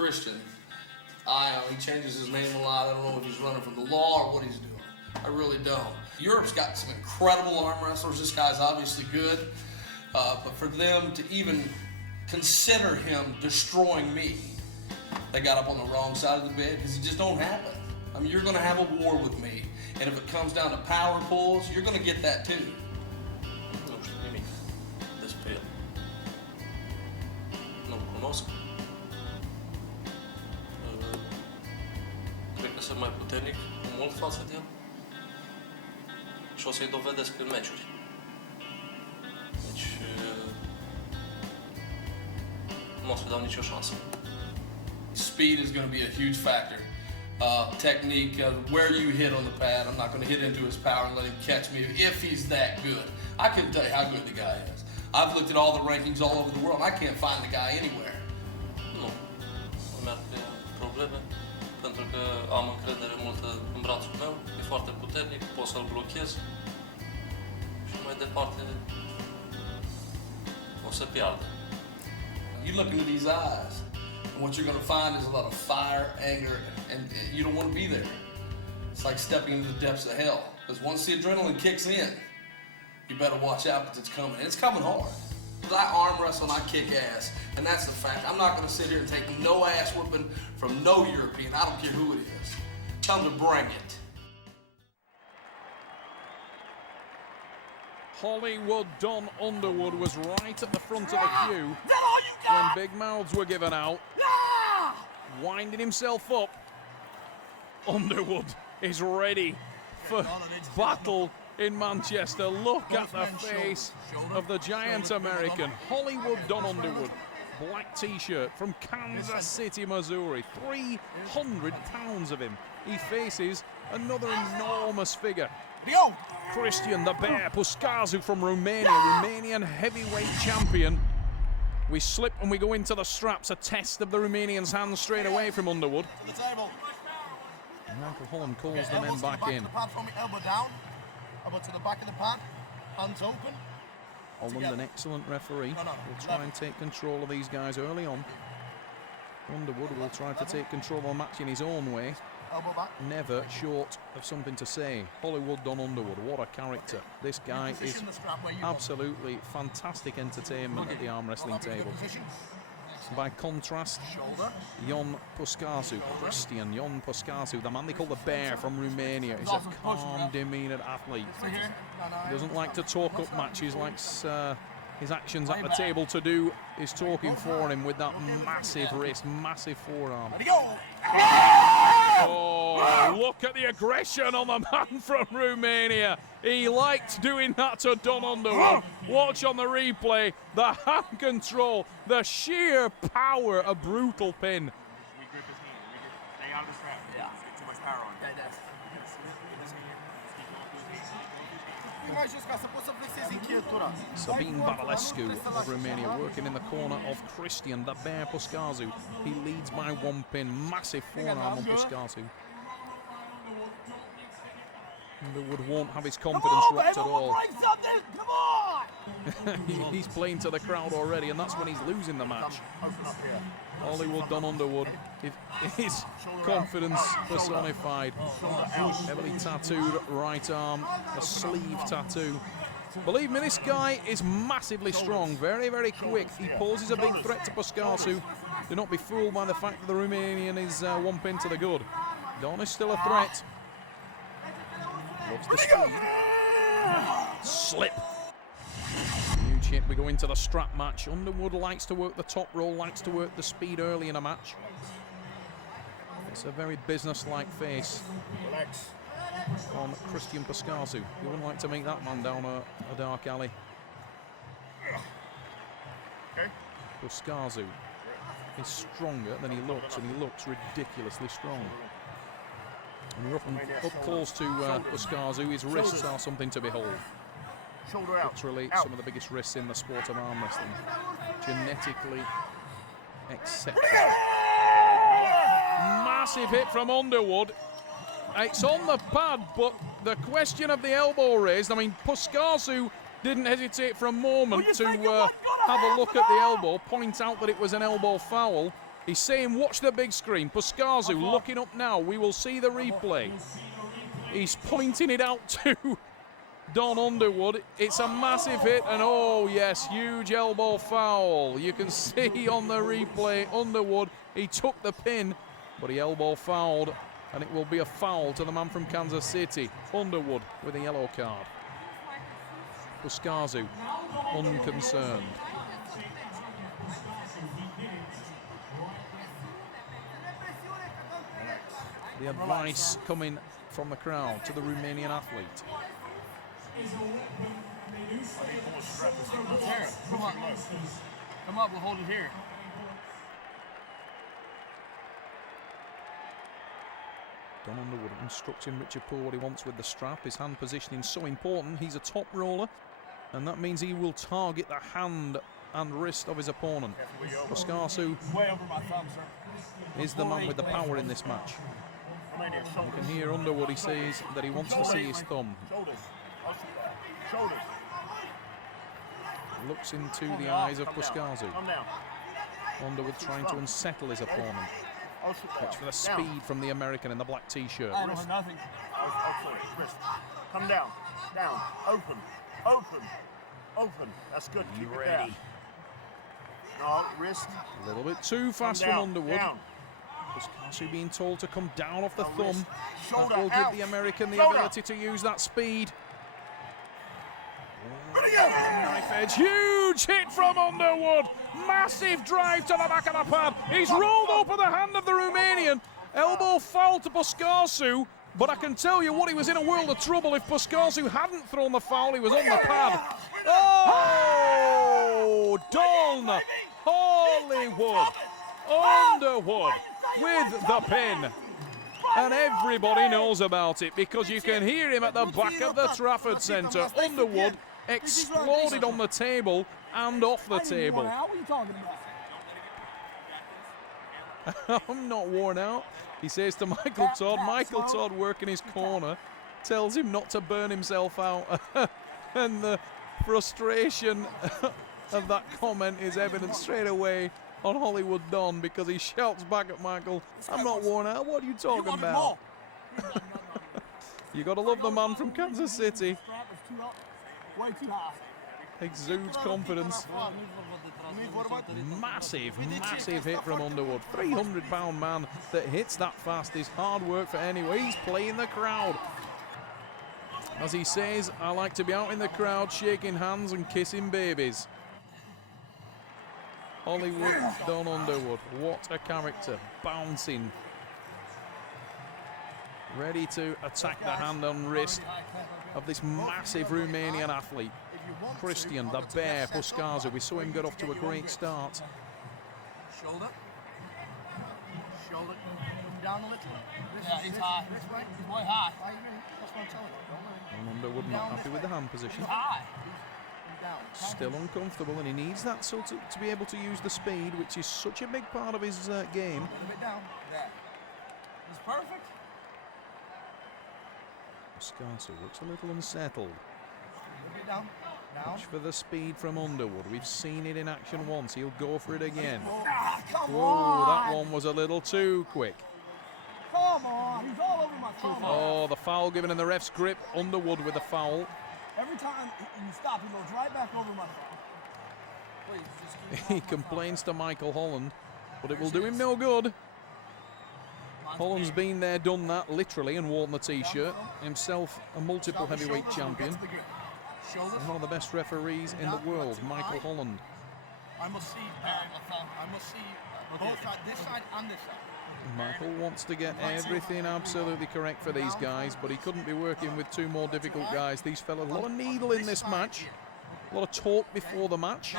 Christian, he changes his name a lot. I don't know if he's running from the law or what he's doing. I really don't. Europe's got some incredible arm wrestlers. This guy's obviously good. But for them to even consider him destroying me, they got up on the wrong side of the bed, because it just don't happen. I mean, you're going to have a war with me. And if it comes down to power pulls, you're going to get that too. Nu știu nimic despre el. Nu-l cunosc. Cred că sunt mai puternic, mult față de el. Și o să-i dovedesc în meciuri. Deci nu o să dau nicio șansă. Speed is going to be a huge factor. Technique, where you hit on the pad. I'm not going to hit into his power and let him catch me if he's that good. I couldn't tell you how good the guy is. I've looked at all the rankings all over the world. I can't find the guy anywhere. Nu. Nu merg pe probleme, pentru că am încredere multă în brațul meu. E foarte puternic, pot să-l blochez. Și mai departe o să piardă. You look into these eyes, and what you're going to find is a lot of fire, anger, and you don't want to be there. It's like stepping into the depths of hell. Because once the adrenaline kicks in, you better watch out, because it's coming. And it's coming hard. I arm wrestle and I kick ass, and that's the fact. I'm not going to sit here and take no ass whooping from no European. I don't care who it is. Tell them to bring it. Hollywood Don Underwood was right at the front of the queue when big mouths were given out. Winding himself up. Underwood is ready for battle in Manchester. Look at the face of the giant American. Hollywood Don Underwood. Black t-shirt from Kansas City, Missouri. 300 pounds of him. He faces another enormous figure. Christian the Bear Puscasu from Romania, Romanian heavyweight champion. We slip and we go into the straps, a test of the Romanian's hands straight away from Underwood. Michael Holland calls the men back in. Elbow down, elbow to the back of the pad, hands open. Holland, an excellent referee, will try and take control of these guys early on. Underwood will try to take control of the match in his own way. Never short of something to say. Hollywood Don Underwood, what a character. This guy is absolutely fantastic entertainment at the arm wrestling table. By contrast, Jon Puscasu, Christian Jon Puscasu, the man they call the Bear from Romania, is a calm, demeanoured athlete. He doesn't like to talk up matches, likes his actions at the table to do his talking for him with that massive wrist, massive forearm. Oh, look at the aggression on the man from Romania. He liked doing that to Don Underwood. Watch on the replay, the hand control, the sheer power, a brutal pin. We grip his hand. Stay out of the strap. Yeah. Get too much power on it. Sabine Babalescu of Romania working in the corner of Christian the Bear Puscasu. He leads by one pin, massive forearm on Puscasu. Underwood won't have his confidence rocked at all. He's playing to the crowd already, and that's when he's losing the match. Hollywood Don Underwood, his confidence personified. Heavily tattooed right arm, a sleeve tattoo. Believe me, this guy is massively strong, very, very quick. He poses a big threat to Puscasu. Do not be fooled by the fact that the Romanian is one pin to the good. Don is still a threat. Loves the speed. Slip. New chip, we go into the strap match. Underwood likes to work the top roll, likes to work the speed early in a match. It's a very business-like face on Christian Puscasu. You wouldn't like to meet that man down a dark alley. Puscasu is stronger than he looks, and he looks ridiculously strong. When you're up close to Puscasu, his wrists are something to behold. Literally some of the biggest wrists in the sport of arm wrestling. Genetically exceptional. Massive hit from Underwood. It's on the pad, but the question of the elbow raised, I mean, Puscasu didn't hesitate for a moment to have a look at the elbow, point out that it was an elbow foul. He's saying, watch the big screen. Puscasu looking up now. We will see the replay. He's pointing it out to Don Underwood. It's a massive hit, and oh yes, huge elbow foul. You can see on the replay, Underwood, he took the pin, but he elbow fouled, and it will be a foul to the man from Kansas City. Underwood with a yellow card. Puscasu unconcerned. The advice coming from the crowd to the Romanian athlete. Come on. Come up, we'll hold it here. Don Underwood instructing Richard Poole what he wants with the strap. His hand positioning so important. He's a top roller, and that means he will target the hand and wrist of his opponent. Puscasu is the man with the power in this match. You can hear Underwood, he says that he wants to see his thumb. Looks into the eyes of Puscasu. Underwood trying to unsettle his opponent. Watch for the speed from the American in the black t-shirt. Nothing. Come down. Down. Open. Open. Open. That's good. You Keep it ready? down. No, wrist. A little bit too fast from Underwood. Down. Puscasu being told to come down off the Now thumb. wrist. That Shoulder will give out. the American the Shoulder. ability to use that speed. Ready, go. Knife edge, huge hit from Underwood. Massive drive to the back of the pad. He's rolled over the hand of the Romanian. Elbow foul to Puscasu. But I can tell you what, he was in a world of trouble if Puscasu hadn't thrown the foul. He was on the pad. Oh, Don Hollywood. Underwood with the pin. And everybody knows about it because you can hear him at the back of the Trafford Centre. Underwood exploded on the table and off the table. What are you talking about? I'm not worn out, he says to Michael Todd. Michael Todd working his corner, tells him not to burn himself out. And the frustration of that comment is evident straight away on Hollywood Don, because he shouts back at Michael, I'm not worn out, what are you talking about? You got to love the man from Kansas City. Way too high. Exudes confidence. Massive, massive hit from Underwood. 300-pound man that hits that fast is hard work for anyone. He's playing the crowd. As he says, I like to be out in the crowd shaking hands and kissing babies. Hollywood Don Underwood, what a character, bouncing, ready to attack the hand and wrist of this massive Romanian athlete. Christian, the bear, Puscasu, we saw him get off to a great start. Shoulder. Shoulder. Down a little. Yeah, he's high. This way. He's way high. That's what I'm telling you. Don Underwood not happy with the hand position. High. Still uncomfortable, and he needs that sort of to be able to use the speed, which is such a big part of his game. A little bit down. Yeah. He's perfect. Puscasu looks a little unsettled. A little bit down. Down. Watch for the speed from Underwood. We've seen it in action once. He'll go for it again. Come Whoa, on. that one was a little too quick. Come on. He's all over my thumb. Oh, the foul given in the ref's grip. Underwood with the foul. Every time you stop, he goes right back over my thumb. Please, just keep He complains to Michael Holland, but it will do him no good. Holland's been there, done that, literally, and worn the t-shirt. Himself a multiple heavyweight champion. And one of the best referees in the world, Michael Holland. I must see, I must see both sides, this side and this side. Michael wants to get everything absolutely correct for these guys, but he couldn't be working with two more difficult guys. These fellas, a lot of needle in this match, a lot of talk before the match,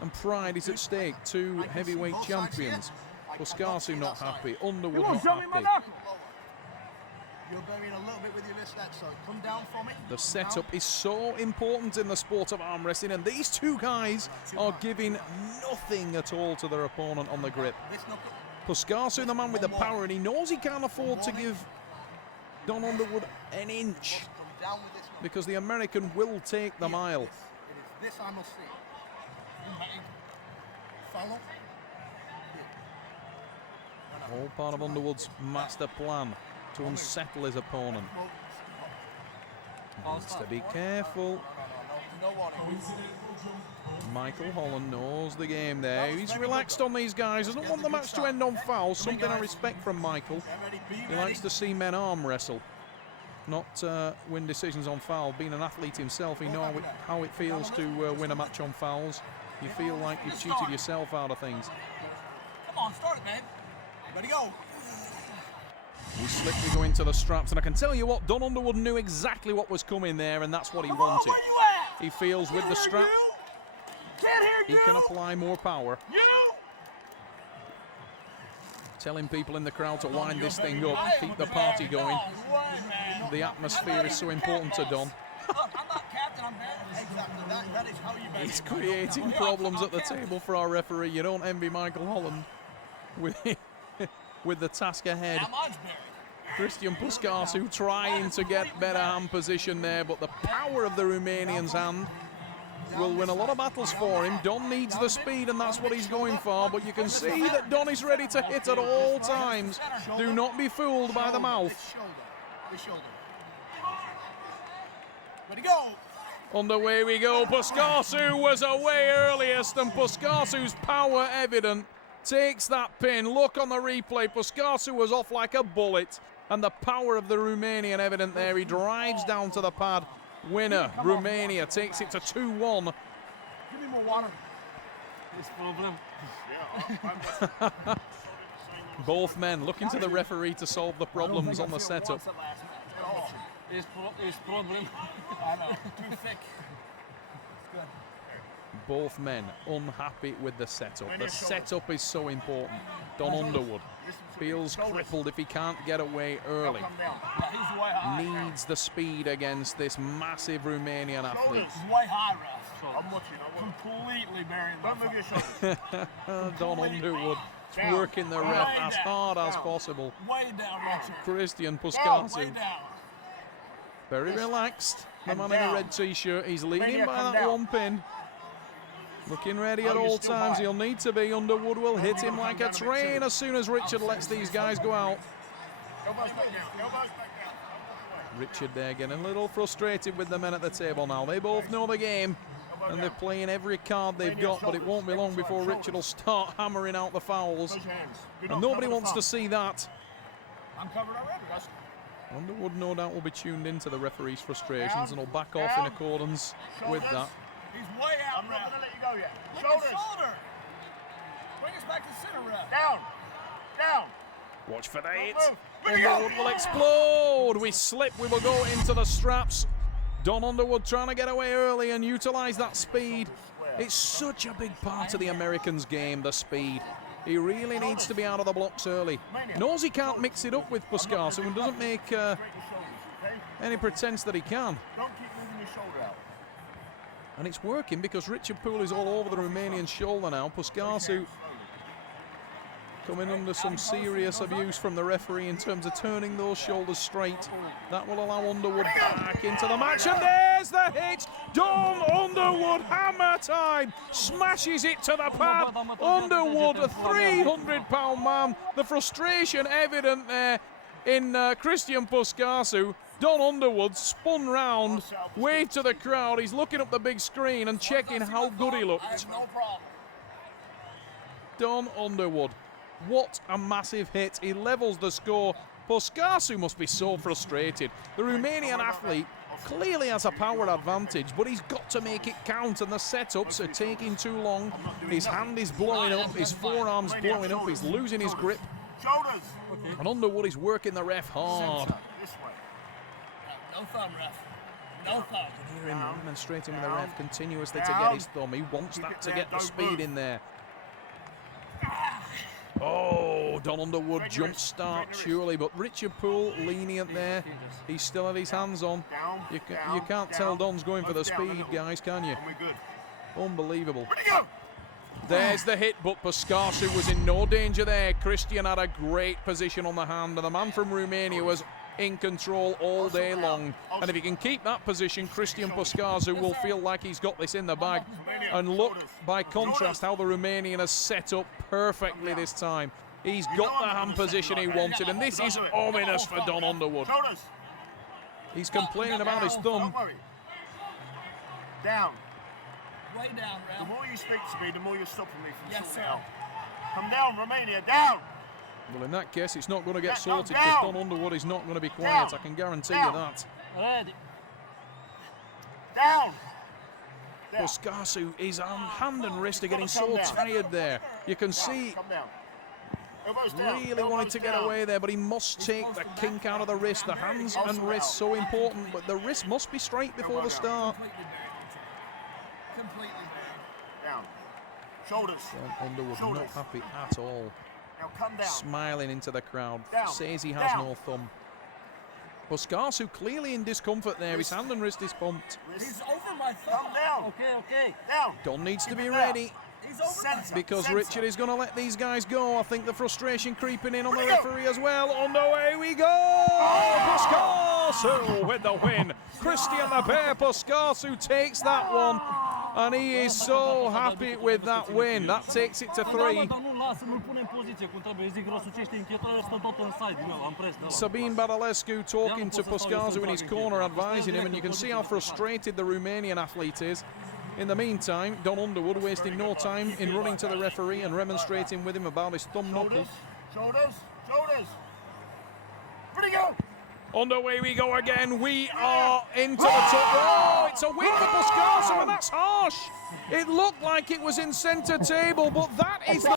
and pride is at stake. Two heavyweight champions. Puscasu not happy, Underwood not happy. You're burying a little bit with your list that, so come down from it. The setup is so important in the sport of arm wrestling, and these two guys are giving nothing at all to their opponent on the grip. Puscasu, the man with the power, and he knows he can't afford to give Don Underwood an inch, because the American will take the mile. It is this I must see. Follow. All part of Underwood's master plan to unsettle his opponent. He needs to be careful. Michael Holland knows the game there. He's relaxed on these guys. Doesn't want the match to end on foul. Something I respect from Michael. He likes to see men arm wrestle, not win decisions on foul. Being an athlete himself, he knows how it feels to win a match on fouls. You feel like you've cheated yourself out of things. Come on, start it, man. Ready, go. We slip, we go into the straps, and I can tell you what, Don Underwood knew exactly what was coming there, and that's what he wanted. He feels with the strap, he can apply more power. Telling people in the crowd to wind this thing up, keep the party going. The atmosphere is so important to Don. He's creating problems at the table for our referee. You don't envy Michael Holland with the task ahead. Christian Puscasu trying to get better hand position there, but the power of the Romanian's hand will win a lot of battles for him. Don needs the speed, and that's what he's going for, but you can see that Don is ready to hit at all times. Do not be fooled by the mouth. Ready, go. Underway we go. Puscasu was away earliest, and Puscasu's power evident. Takes that pin. Look on the replay. Puscasu was off like a bullet, and the power of the Romanian evident there. He drives down to the pad. Winner, Romania, takes it to 2-1. Give me more water. This problem. Both men looking to the referee to solve the problems on the setup. This problem. I know. Too thick. Both men unhappy with the setup. The setup is so important. Don Underwood feels crippled if he can't get away early. Needs the speed against this massive Romanian athlete. He's way high, ref. I'm watching. Completely burying. Don't move your shoulders. Don Underwood working the ref as hard as possible. Way down, Richard. Christian Way Puscasu down. very relaxed. The man in the red t-shirt. He's leading by that one pin. Looking ready at all times. He'll need to be. Underwood will hit him like a train as soon as Richard lets these guys go out. Richard there getting a little frustrated with the men at the table now. They both know the game, and they're playing every card they've got, but it won't be long before Richard will start hammering out the fouls. And nobody wants to see that. I'm covered already. Underwood no doubt will be tuned into the referee's frustrations and will back off in accordance with that. He's way out, I'm not going to let you go yet. Look Shoulders. at shoulder. Bring us back to center, ref. Down. Down. Watch for the hit. Move. Underwood will explode. We slip. We will go into the straps. Don Underwood trying to get away early and utilize that speed. It's such a big part of the Americans' game, the speed. He really needs to be out of the blocks early. Knows he can't mix it up with Puscasu and doesn't make any pretense that he can. Don't keep moving your shoulder out. And it's working because Richard Poole is all over the Romanian shoulder now. Puscasu coming under some serious abuse from the referee in terms of turning those shoulders straight. That will allow Underwood back into the match, and there's the hit. Don Underwood, hammer time, smashes it to the pad. Underwood, a 300-pound man. The frustration evident there in Christian Puscasu. Don Underwood spun round, waved to the crowd. He's looking up the big screen and checking how good he looked. No problem. Don Underwood, what a massive hit. He levels the score. Puscasu must be so frustrated. The Romanian athlete clearly has a power advantage, but he's got to make it count, and the setups are taking too long. His hand is blowing up, his forearm's blowing up, he's losing his grip. Shoulders. And Underwood is working the ref hard. This way. No thumb, ref. No thumb. Hear him demonstrating with the ref continuously to get his thumb. He wants that to get the speed in there. Oh, Don Underwood jump start surely, but Richard Poole lenient there. He's still had his hands on. You can't tell Don's going for the speed, guys, can you? And we're good. Unbelievable. Ready, go. There's the hit, but Puscasu was in no danger there. Christian had a great position on the hand, and the man from Romania was in control all day long. And if he can keep that position, Christian Puscasu will feel like he's got this in the bag. And look, by contrast, how the Romanian has set up perfectly this time. He's got the hand position he wanted, and this is ominous for Don Underwood. Shoulders. He's complaining about his thumb. Don't worry. Down. Way down, The Ralph. more you speak to me, the more you're stopping me from Yes, sorting it sir. out. Come down, Romania, down! Well, in that case, it's not going to get No, sorted down. because Don Underwood is not going to be quiet. Down. I can guarantee Down. you that. Ready. Down! Down. Puscasu, his hand and wrist are getting Come so down. tired there. You can see Come down. Elbows down. really wanted Elbows to get down. away there, but he must take the kink out of the wrist. The hands and wrists so important, but the wrist must be straight before the start. Completely buried. Completely buried. Down. Shoulders. Don Underwood not Shoulders. happy at all. Now come down. Smiling into the crowd, Down. says he has Down. no thumb. Puscasu clearly in discomfort there. His hand and wrist is pumped. He's over my thumb. Come down. Okay. Down. Don needs to be Down. ready He's over my Center. because Center. Richard is going to let these guys go. I think the frustration creeping in on the referee as well. Underway we go! Puscasu with the win. Christian the Bear Puscasu takes that one. And he is so happy with that win. That takes it to 3. Sabine Badalescu talking to Puscasu in his corner, advising him, and you can see how frustrated the Romanian athlete is. In the meantime, Don Underwood wasting no time in running to the referee and remonstrating with him about his thumb knuckle. Shoulders. Shoulders. Ready, go! Underway we go again. We are into the top. Oh, it's a win for Puscasu, and that's harsh. It looked like it was in centre table, but that is the